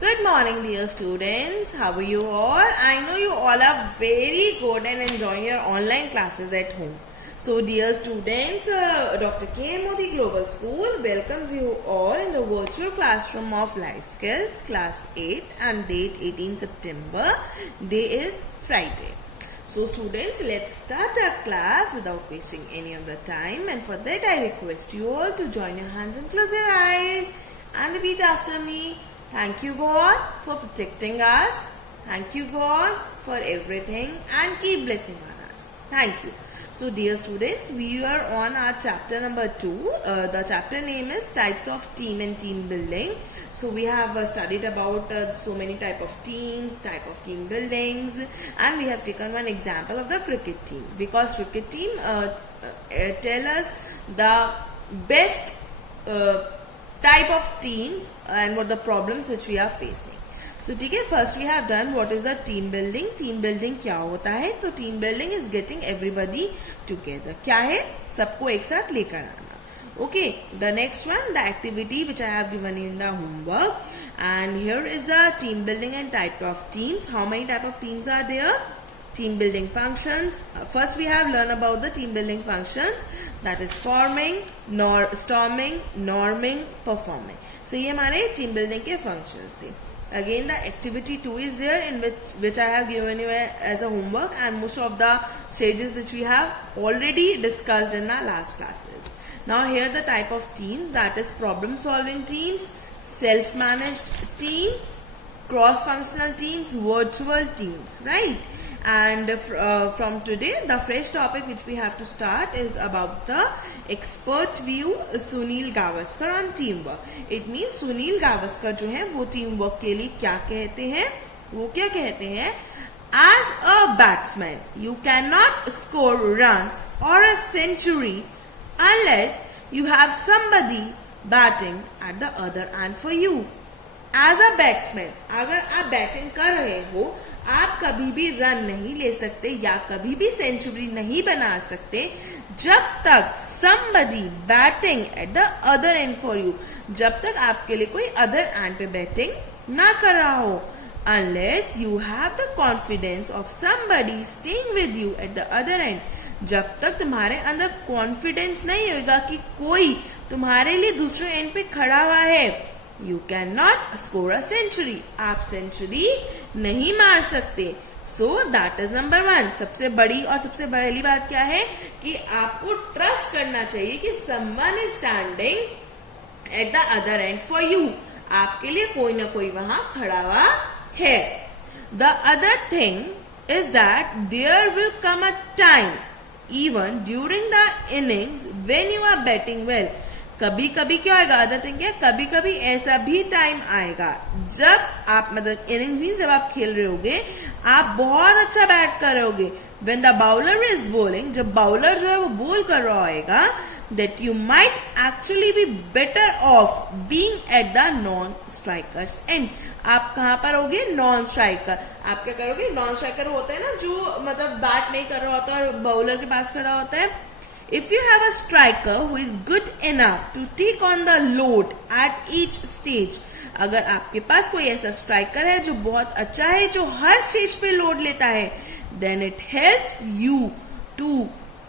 Good morning, dear students. How are you all? I know you all are very good and enjoying your online classes at home. So, dear students, Dr. K. Modi Global School welcomes you all in the virtual classroom of Life Skills, Class 8, and date 18 September. Day is Friday. So, students, let's start our class without wasting any of the time. And for that, I request you all to join your hands and close your eyes and repeat after me. Thank you, God, for protecting us. Thank you, God, for everything, and keep blessing on us. Thank you. So, dear students, we are on our chapter number 2. The chapter name is Types of Team and Team Building. So, we have studied about so many type of teams, type of team buildings, and we have taken one example of the cricket team, because cricket team tell us the best type of teams and what the problems which we are facing. So ठीक है, first we have done what is the team building. Team building क्या होता है? तो team building is getting everybody together. क्या है? सबको एक साथ लेकर आना. Okay, the next one, the activity which I have given in the homework, and here is the team building and type of teams. How many type of teams are there? Team building functions. First we have learned about the team building functions, that is forming, storming, norming, performing. So ये हमारे team building के functions थे. Again, the activity 2 is there, in which I have given you as a homework, and most of the stages which we have already discussed in our last classes. Now here the type of teams, that is problem solving teams, self-managed teams, cross-functional teams, virtual teams, right? And from today, the fresh topic which we have to start is about the expert view Sunil Gavaskar on teamwork. It means Sunil Gavaskar जो है वो teamwork के लिए क्या कहते हैं? वो क्या कहते हैं? As a batsman, you cannot score runs or a century unless you have somebody batting at the other end for you. As a batsman, अगर आप बैटिंग कर रहे हो, आप कभी भी रन नहीं ले सकते या कभी भी सेंचुरी नहीं बना सकते जब तक somebody batting at the other end for you, जब तक आपके लिए कोई other end पे बैटिंग ना कर रहा हो, unless you have the confidence of somebody staying with you at the other end. जब तक तुम्हारे अंदर कॉन्फिडेंस नहीं होगा कि कोई तुम्हारे लिए दूसरे एंड पे खड़ा हुआ है, you can not score a century. आप सेंचुरी नहीं मार सकते. So that is number 1. सबसे बड़ी और सबसे पहली बात क्या है कि आपको ट्रस्ट करना चाहिए कि someone is standing at the other end for you. आपके लिए कोई ना कोई वहां खड़ा हुआ है. The other thing is that there will come a time even during the innings when you are batting well. कभी कभी क्या होगा, अदर थिंग क्या, कभी कभी ऐसा भी टाइम आएगा जब आप मतलब इनिंग्स मीन जब आप खेल रहे होगे, आप बहुत अच्छा बैट कर रहे होगे. When the bowler is bowling, जब बाउलर जो है वो बॉल कर रहा होगा, that you might actually be better of being at the non strikers and. आप कहाँ पर होगे? Non striker. आप क्या करोगे? नॉन स्ट्राइकर होता है ना जो मतलब बैट नहीं कर रहा होता और बाउलर के पास खड़ा होता है. If you have a striker who is good enough to take on the load at each stage, अगर आपके पास कोई ऐसा स्ट्राइकर है जो बहुत अच्छा है, जो हर स्टेज पे लोड लेता है, then it helps you to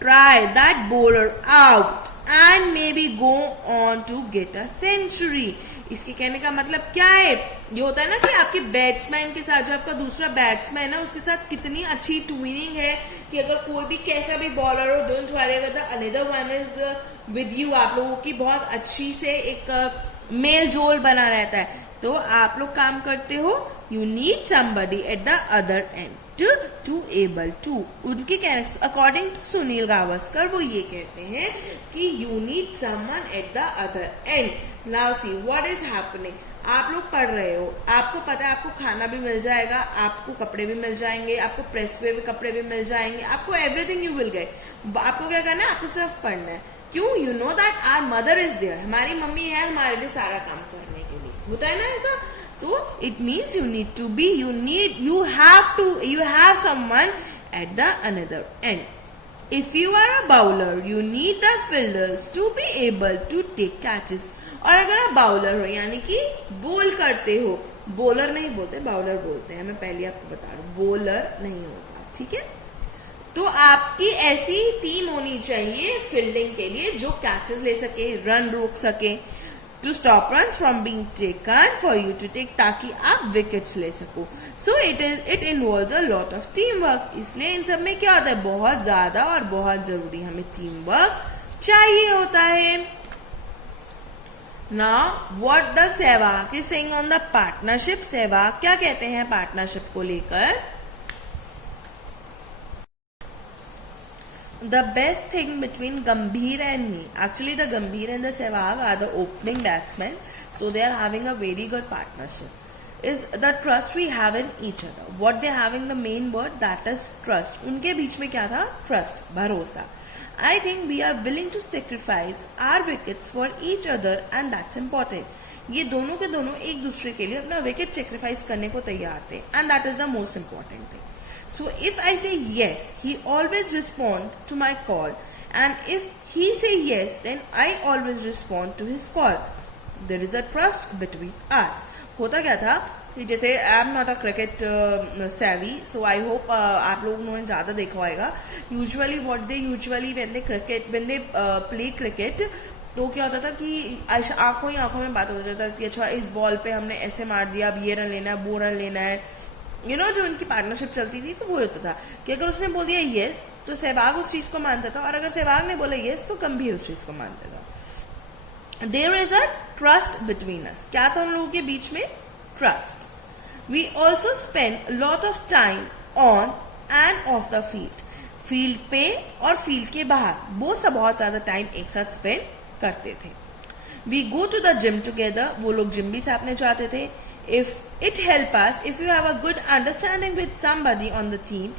try that bowler out and maybe go on to get a century. इसके कहने का मतलब क्या है? ये होता है ना कि आपके बैट्समैन के साथ जो आपका दूसरा बैट्समैन है उसके साथ कितनी अच्छी ट्विनिंग है कि अगर कोई भी कैसा भी बॉलर हो, don't worry about another one is with you. आप लोगों की बहुत अच्छी से एक मेल जोल बना रहता है. तो आप लोग काम करते हो, you need somebody eight the other and to able to. उनके अकॉर्डिंग टू सुनील गावस्कर वो ये कहते हैं कि you need someone at the other end. Now see what is happening. आप लोग पढ़ रहे हो, आपको पता है आपको खाना भी मिल जाएगा, आपको कपड़े भी मिल जाएंगे, आपको प्रेस हुए कपड़े भी मिल जाएंगे, आपको एवरीथिंग यू विल गेट. आपको क्या करना है? आपको सिर्फ पढ़ना है. क्यों? You know that our mother is there. हमारी मम्मी है हमारे लिए सारा काम करने के लिए. होता है ना ऐसा? So it means you have someone at the another end. If you are a bowler, you need the fielders to be able to take catches. और अगर आप बाउलर हो यानी कि बोल करते हो बॉलर नहीं बोलते, बाउलर बोलते हैं, मैं पहले आपको बता रहा हूँ, बॉलर नहीं होता, ठीक है। तो आपकी ऐसी टीम होनी चाहिए फील्डिंग के लिए जो कैचेस ले सके, रन रोक सके, to stop runs from being taken for you to take, ताकि आप विकेट्स ले सको। So it involves a lot of team work. इसलिए इन सब में क्या होता है, बहुत ज्यादा और बहुत जरूरी हमें टीम वर्क चाहिए होता है। Now what does Sehwag is saying on the partnership. Sehwag क्या कहते हैं पार्टनरशिप को लेकर? The best thing between Gambhir and me, actually the Gambhir and the Sehwag are the opening batsmen, so they are having a very good partnership, is the trust we have in each other. What they having the main word, that is trust. उनके बीच में क्या था? Trust, भरोसा. I think we are willing to sacrifice our wickets for each other and that's important. ये दोनों के दोनों एक दूसरे के लिए अपना विकेट सेक्रीफाइस करने को तैयार थे, and that is the most important thing. So if I say yes, he always respond to my call, and if he say yes, then I always respond to his call. There is a trust between us. होता क्या था कि जैसे I am not a cricket savvy, so I hope आप लोगों ने ज़्यादा देखा होगा. Usually what they usually when they play cricket, तो क्या होता था कि आंखों ही आंखों में बात हो जाता था कि अच्छा इस बॉल पे हमने ऐसे मार दिया, अब ये रन लेना है, वो रन लेना है. जो उनकी पार्टनरशिप चलती थी तो वो होता था कि अगर उसने बोल दिया यस तो सहवाग उस चीज को मानता था, और अगर सहवाग ने बोला यस तो गंभीर उस चीज को मानता था. There is a trust between us. क्या था हम लोगों के बीच में? Trust. We also spend lot of time on and off the field. Field पे और फील्ड के बाहर वो सब बहुत ज्यादा टाइम एक साथ स्पेंड करते थे. We go to the gym together. वो लोग जिम भी साथ में जाते थे. If it help us, if you have a good understanding with somebody on the team,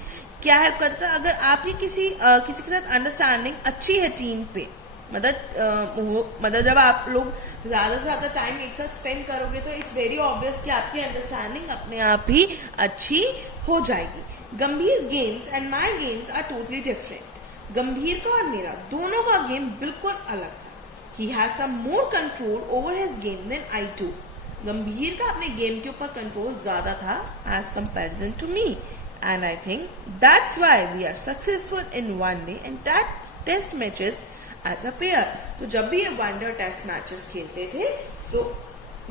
क्या हेल्प करता है? अगर आपकी किसी के साथ अंडरस्टैंडिंग अच्छी है टीम पे, मतलब जब आप लोग ज्यादा से ज्यादा टाइम एक साथ स्पेंड करोगे तो इट्स वेरी ऑब्वियस कि आपकी अंडरस्टैंडिंग अपने आप ही अच्छी हो जाएगी. Gambhir games and my games are totally different. Gambhir का और मेरा दोनों का गेम बिल्कुल अलग था. He has some more control over his game than I do. Gambhir का अपने गेम के ऊपर कंट्रोल ज्यादा था as comparison to me, and I think that's why we are successful in one day and test matches as a pair. तो जब भी ये वनडे और टेस्ट मैचेस खेलते थे so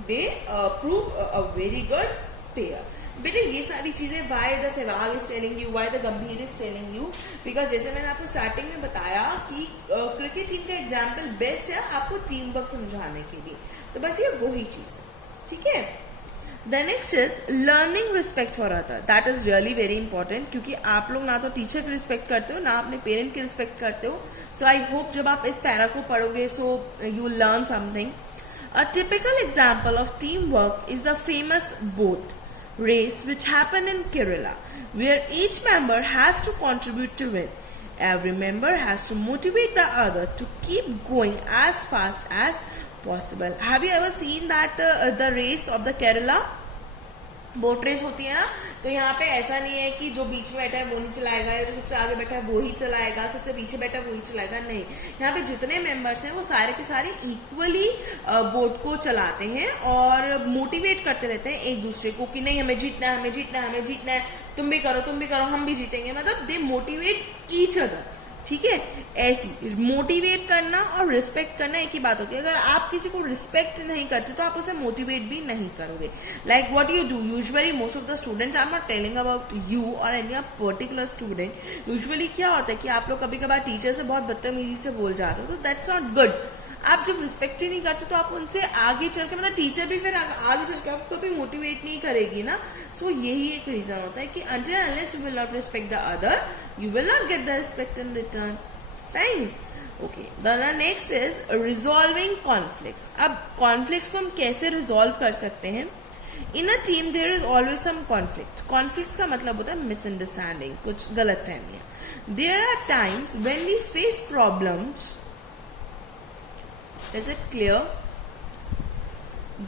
they prove a very good pair. बेटे ये सारी चीजें why the Sehwag is telling you, why the Gambhir is telling you, because जैसे मैंने आपको स्टार्टिंग में बताया कि क्रिकेट टीम का एग्जाम्पल बेस्ट है आपको टीम वर्क समझाने के लिए. तो बस ये वही चीज है, ठीक है. The next is learning respect for other. That is really very important, क्योंकि आप लोग ना तो टीचर की रिस्पेक्ट करते हो ना अपने पेरेंट की रिस्पेक्ट करते हो. सो आई होप जब आप इस पैरा को पढ़ोगे so you learn something. A typical example of team work is the famous boat race which happened in Kerala, where each member has to contribute to win. Every member has to motivate the other to keep going as fast as possible. Have you ever seen that the race of the Kerala? Boat race होती है ना, तो यहाँ पे ऐसा नहीं है कि जो बीच में बैठा है वो नहीं चलाएगा या जो सबसे आगे बैठा है वो ही चलाएगा, सबसे पीछे बैठा है वो ही चलाएगा. नहीं, यहाँ पे जितने मेंबर्स हैं वो सारे के सारे इक्वली बोट को चलाते हैं और मोटिवेट करते रहते हैं एक दूसरे को कि नहीं हमें जीतना है, हमें जीतना है, हमें जीतना है, तुम भी करो, हम भी जीतेंगे. मतलब दे मोटिवेट ईच अदर. ठीक है, ऐसी मोटिवेट करना और रिस्पेक्ट करना एक ही बात होती है. अगर आप किसी को रिस्पेक्ट नहीं करते तो आप उसे मोटिवेट भी नहीं करोगे. Like what you do usually most of the students, I am not telling about you और एनी पर्टिकुलर स्टूडेंट, यूजुअली क्या होता है कि आप लोग कभी कभार टीचर से बहुत बदतमीजी से बोल जाते हो, तो दैट्स नॉट गुड. आप जब रिस्पेक्ट ही नहीं करते तो आप उनसे आगे चल के, मतलब टीचर भी फिर आगे चल के आपको कभी मोटिवेट नहीं करेगी ना. सो यही एक रीजन होता है कि until unless you will not respect the other, you will not get the respect in return. Fine. Okay. The next is resolving conflicts. अब conflicts को हम कैसे resolve कर सकते हैं? In a team there is always some conflict. Conflicts का मतलब होता है misunderstanding, कुछ गलत फहमियाँ. There are times when we face problems. Is it clear?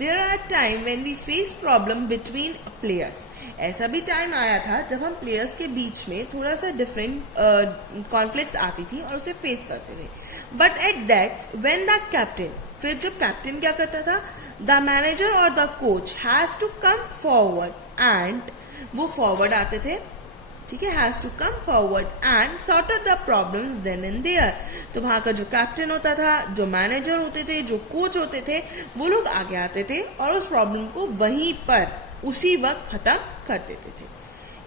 There are times when we face problem between players. ऐसा भी टाइम आया था जब हम प्लेयर्स के बीच में थोड़ा सा डिफरेंट कॉन्फ्लिक्ट्स आती थी और उसे फेस करते थे. But at that when the captain, फिर जब कैप्टन क्या करता था, द मैनेजर और the coach has to come forward and वो फॉरवर्ड आते थे, ठीक है, has to come forward and sort out the problems then and there. तो वहां का जो कैप्टन होता था, जो मैनेजर होते थे, जो कोच होते थे, वो लोग आगे आते थे और उस प्रॉब्लम को वहीं पर उसी वक्त खत्म कर देते थे।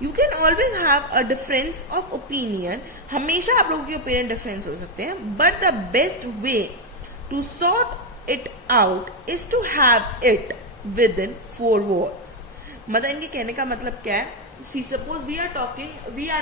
You can always have a difference of opinion, हमेशा आप लोगों के ओपिनियन डिफरेंस हो सकते हैं, but the best way to sort it out is to have it with in 4 walls। मतलब इनके कहने का मतलब क्या है, see suppose we are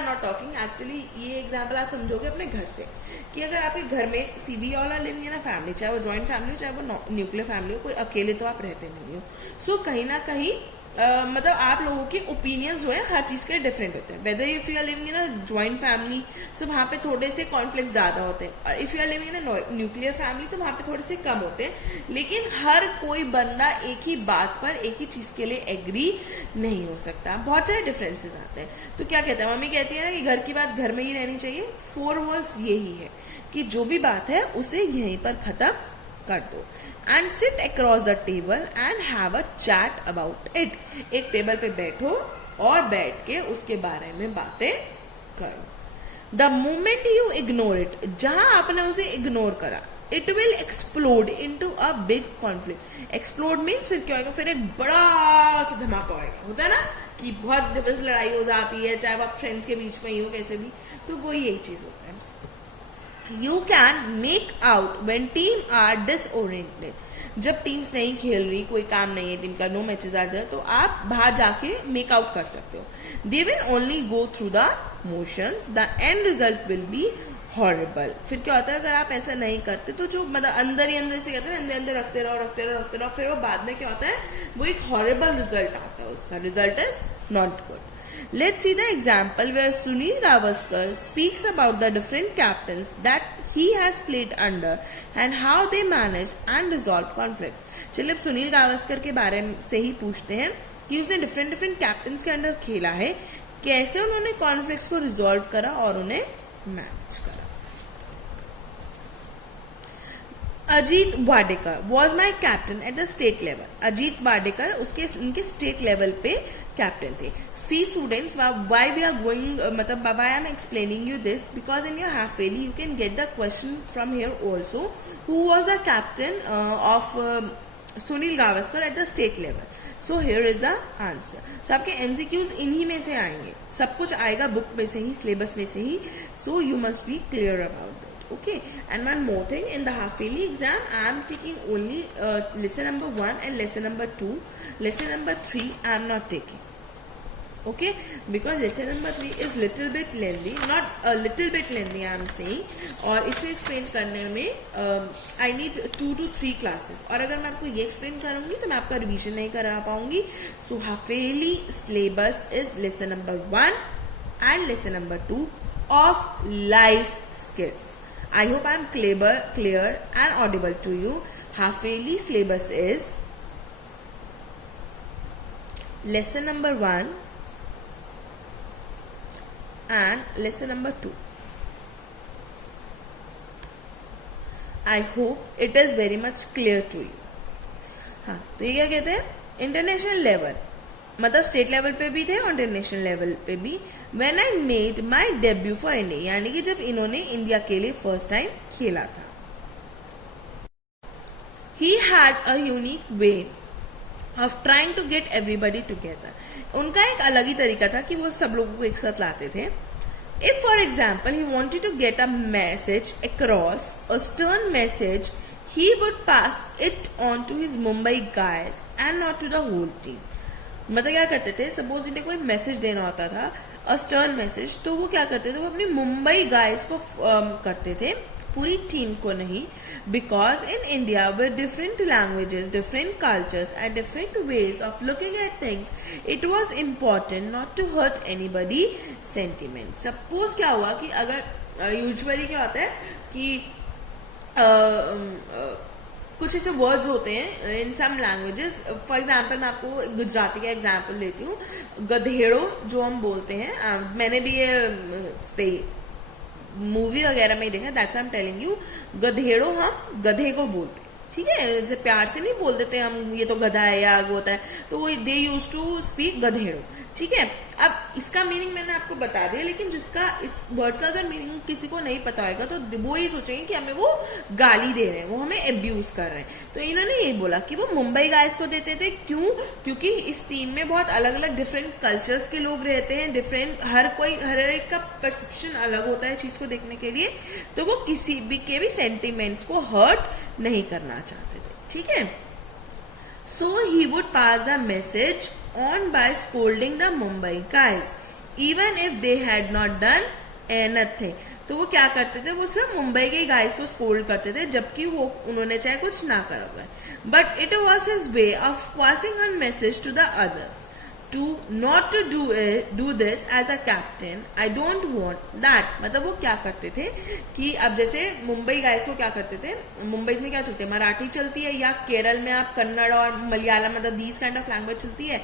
not talking, actually ये एग्जाम्पल आप समझोगे अपने घर से, कि अगर आपके घर में सीवी वाला लिविंग है ना फैमिली, चाहे वो जॉइंट फैमिली हो चाहे वो न्यूक्लियर फैमिली हो, कोई अकेले तो आप रहते नहीं हो। सो कहीं ना कहीं मतलब आप लोगों के ओपिनियंस जो है हर चीज के डिफरेंट होते हैं। Whether if you are living in a joint family so वहाँ पे थोड़े से कॉन्फ्लिक्ट ज्यादा होते हैं, और if you are living in a nuclear family तो वहाँ पे थोड़े से कम होते हैं। लेकिन हर कोई बंदा एक ही बात पर, एक ही चीज के लिए एग्री नहीं हो सकता, बहुत सारे डिफरेंसेस आते हैं। तो क्या कहते हैं, मम्मी कहती है ना कि घर की बात घर में ही रहनी चाहिए। 4 walls यही है कि जो भी बात है उसे यहीं पर खत्म कर दो। And sit across the table and have a chat about it, एक टेबल पे बैठो और बैठ के उसके बारे में बातें करो। The moment you ignore it, जहां आपने उसे इग्नोर करा, it will explode into a big conflict. Explode means फिर क्या होगा, फिर एक बड़ा सा धमाका होगा, होता है ना कि बहुत बस लड़ाई हो जाती है, चाहे आप फ्रेंड्स के बीच में ही हो कैसे भी, तो वो यही चीज होता है। You can make out when team are disoriented, जब टीम्स नहीं खेल रही, कोई काम नहीं है टीम का, नो मैचेस आर देयर, तो आप बाहर जाके मेक आउट कर सकते हो। They will only go through the motions, the end result will be horrible. फिर क्या होता है अगर आप ऐसा नहीं करते तो जो मतलब अंदर ही अंदर से कहते हैं अंदर रखते रहो, फिर वो बाद में क्या होता है, वो एक हॉरिबल रिजल्ट आता है, उसका result is not good. Let's see the example where Sunil Gavaskar speaks about the different captains that he has played under and how they managed and resolved conflicts। चलिए अब सुनील गावस्कर के बारे से ही पूछते हैं कि उसने डिफरेंट कैप्टन्स के अंडर खेला है, कैसे उन्होंने कॉन्फ्लिक्ट्स को रिजॉल्व करा और उन्हें मैनेज करा। Ajit Wadekar was my captain at the state level. Ajit Wadekar उनके स्टेट लेवल पे कैप्टन थे। See students why we are going, मतलब why I am explaining you this, because in your half yearly you can get the question from here also, who was the captain of Sunil Gavaskar at the state level. So here is the answer. So आपके MCQs इन्हीं में से आएंगे, सब कुछ आएगा book में से ही, सिलेबस में से ही। So you must be clear about that. Okay, and one more thing, in the half yearly exam I am taking only lesson number 1 and lesson number 2. Lesson number 3 I am not taking, okay, because lesson number 3 is little bit lengthy, not a little bit lengthy I am saying, और इसको explain करने में I need 2 to 3 classes, और अगर मैं आपको ये explain करूंगी तो मैं आपका रिवीजन नहीं करा पाऊंगी। So half yearly syllabus is lesson number 1 and lesson number 2 of life skills. I hope I am clear and audible to you. Half yearly syllabus is lesson number 1 and lesson number 2. I hope it is very much clear to you. हाँ, तो ये क्या कहते हैं, international level, मतलब state level पे भी थे और इंटरनेशनल लेवल पे भी। When I made my debut for India, यानी कि जब इन्होंने इंडिया के लिए फर्स्ट टाइम खेला था। He had a unique way of trying to get everybody together. उनका एक अलग ही तरीका था कि वो सब लोगों को एक साथ लाते थे। If for example he wanted to get a message across, a stern message, he would pass it on to his Mumbai guys and not to the whole team। मतलब क्या करते थे, सपोज इन्हें कोई मैसेज देना होता था, अ स्टर्न मैसेज, तो वो क्या करते थे, वो अपनी मुंबई गाइस को करते थे, पूरी टीम को नहीं। Because in India with different languages, different cultures and different ways of looking at things, it was important not to hurt anybody sentiment. Suppose क्या हुआ कि अगर यूजुअली क्या होता है कि कुछ ऐसे वर्ड्स होते हैं इन सम लैंग्वेजेस, फॉर एग्जाम्पल मैं आपको गुजराती का एग्जाम्पल देती हूँ, गधेड़ो जो हम बोलते हैं, मैंने भी ये मूवी वगैरह में देखा, that's why I am telling you, गधेड़ो हम गधे को बोलते हैं, ठीक है, जैसे प्यार से नहीं बोल देते हम ये तो गधा है या वो होता है, तो वो दे यूज टू स्पीक गधेड़ो, ठीक है। अब इसका मीनिंग मैंने आपको बता दिया, लेकिन जिसका इस वर्ड का अगर मीनिंग किसी को नहीं पता होगा तो वो ये सोचेंगे कि हमें वो गाली दे रहे हैं, वो हमें एब्यूज कर रहे हैं। तो इन्होंने ये बोला कि वो मुंबई गाइस को देते थे, क्यों? क्योंकि इस टीम में बहुत अलग अलग डिफरेंट कल्चर्स के लोग रहते हैं, डिफरेंट हर एक का परसेप्शन अलग होता है चीज को देखने के लिए, तो वो किसी भी के भी सेंटिमेंट्स को हर्ट नहीं करना चाहते थे, ठीक है। So he would pass the message on by scolding the Mumbai guys, even if they had not done anything. तो वो क्या करते थे, वो सिर्फ मुंबई के गाइस को स्कोल्ड करते थे, जबकि वो उन्होंने चाहे कुछ ना करा हुआ है। But it was his way of passing on message to the others to not to do this as a captain. I don't want that. मतलब वो क्या करते थे कि अब जैसे मुंबई गाइस को क्या करते थे, मुंबई में क्या चलती है, मराठी चलती है, या केरल में आप कन्नड़ और मलयालम मतलब दीज काइंड ऑफ लैंग्वेज चलती है,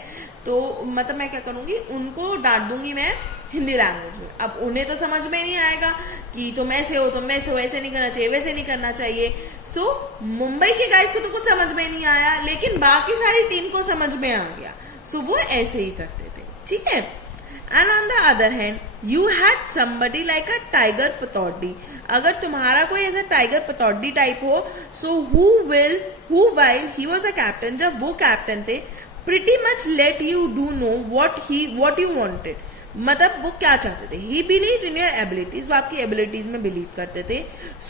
तो मतलब मैं क्या करूंगी, उनको डांट दूंगी मैं हिंदी लैंग्वेज में। अब उन्हें तो समझ में नहीं आएगा कि तुम ऐसे हो, तुम ऐसे हो, ऐसे नहीं करना चाहिए, वैसे नहीं करना चाहिए। सो मुंबई के गाइस को तो कुछ समझ में नहीं आया, लेकिन बाकी सारी टीम को समझ में आ गया, सो वो ऐसे ही करते थे, ठीक है। And on the other hand you had somebody like a Tiger Pataudi. अगर तुम्हारा कोई ऐसा टाइगर पतौडी टाइप हो, so who while he was a captain, जब वो कैप्टन थे, pretty much let you do know what you wanted. मतलब वो क्या चाहते थे, he believe in your abilities, वो आपकी एबिलिटीज में बिलीव करते थे।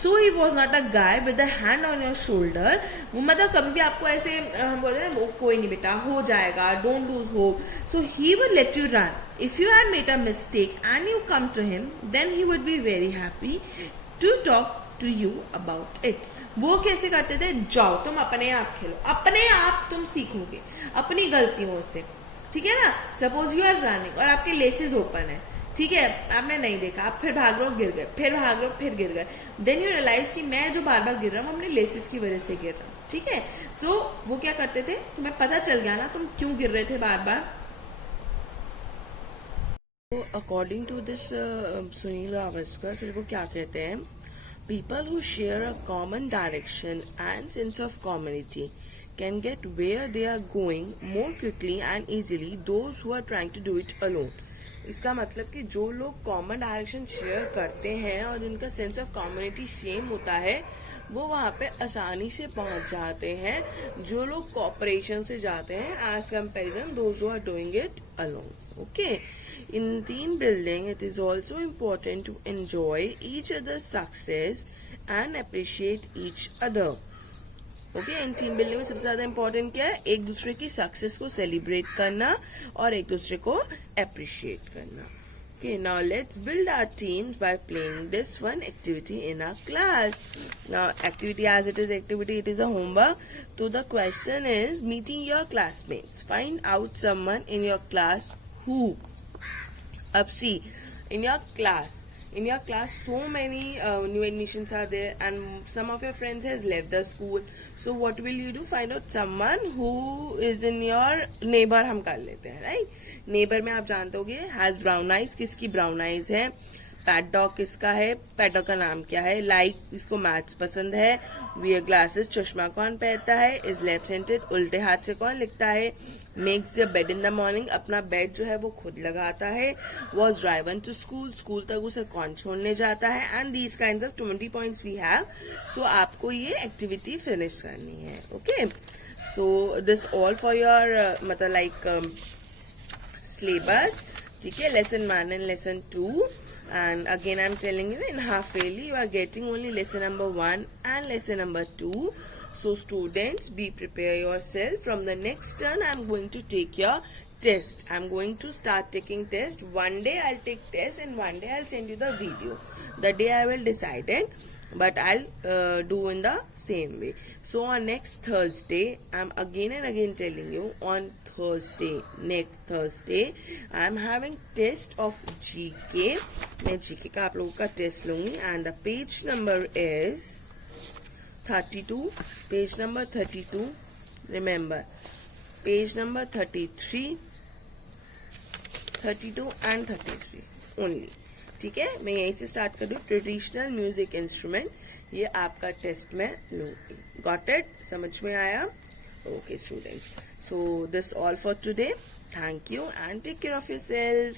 So he was not a guy with a hand on your shoulder. वो मतलब कभी भी आपको ऐसे हम बोलते हैं वो कोई नहीं बेटा हो जाएगा, don't lose hope. So he would let you run. If you have made a mistake and you come to him, then he would be very happy to talk to you about it. वो कैसे करते थे, जाओ तुम अपने आप खेलो, अपने आप तुम सीखोगे अपनी गलतियों से, ठीक है ना। सपोज यू आर रनिंग और आपके लेसेस ओपन है, ठीक है, आपने नहीं देखा, आप फिर भाग रहे हो, गिर गए, फिर भाग रहे हो, फिर गिर गए, देन यू रियलाइज कि मैं जो बार बार गिर रहा हूँ अपने लेसेस की वजह से गिर रहा हूँ, ठीक है। सो वो क्या करते थे, तुम्हें पता चल गया ना तुम क्यों गिर रहे थे बार बार। According to this Sunil Gavaskar, फिर वो क्या कहते हैं, people who share a common direction and sense of community can get where they are going more quickly and easily those who are trying to do it alone. इसका मतलब कि जो लोग कॉमन डायरेक्शन शेयर करते हैं और जिनका sense of community same होता है, वो वहाँ पे आसानी से पहुंच जाते हैं, जो लोग कॉपरेशन से जाते हैं as comparison those who are doing it alone, okay. In team building, it is also important to enjoy each other's success and appreciate each other. Okay, in team building में सबसे ज्यादा इम्पोर्टेंट क्या है, एक दूसरे की सक्सेस को celebrate करना और एक दूसरे को अप्रिशिएट करना। Okay, now let's build our teams by playing this one activity in our class. Now, activity as it is activity, it is a homework. So the question is meeting your classmates. Find out someone in your class who. Up see, in your class so many new admissions are there and some of your friends has left the school. So what will you do, find out someone who is in your neighbor, हम कर लेते हैं, right? neighbor में आप जानते होगे has brown eyes, किसकी brown eyes है, पैट डॉग किसका है, पैट डॉग का नाम क्या है, लाइक इसको मैथ्स पसंद है, वियर ग्लासेस चश्मा कौन पहनता है, इज लेफ्ट हैंडेड उल्टे हाथ से कौन लिखता है, makes the bed in the morning अपना बेड जो है वो खुद लगाता है, was driven to school school तक उसे कौन छोड़ने जाता है, and these kinds of 20 points we have. So आपको ये एक्टिविटी फिनिश करनी है, okay. So this all for your मतलब लाइक सिलेबस, ठीक है, lesson 1 and lesson 2. And again I'm telling you, in half yearly you are getting only lesson number 1 and lesson number 2. So students, be prepare yourself. From the next turn I'm going to take your test. I'm going to start taking test. One day I'll take test and one day I'll send you the video. The day I will decide it, but I'll do in the same way. So on next Thursday, I'm again and again telling you, on next Thursday, I'm having test of GK. मैं GK का आप लोगों का test लूंगी and the page number is 32. Page number 32. Remember, page number 33, 32 and 33 only. ठीक है, मैं यहीं से स्टार्ट कर दूँ। ट्रेडिशनल म्यूजिक इंस्ट्रूमेंट, ये आपका टेस्ट में लूंगी। Got it? समझ में आया? Okay students, so this all for today. Thank you and take care of yourself.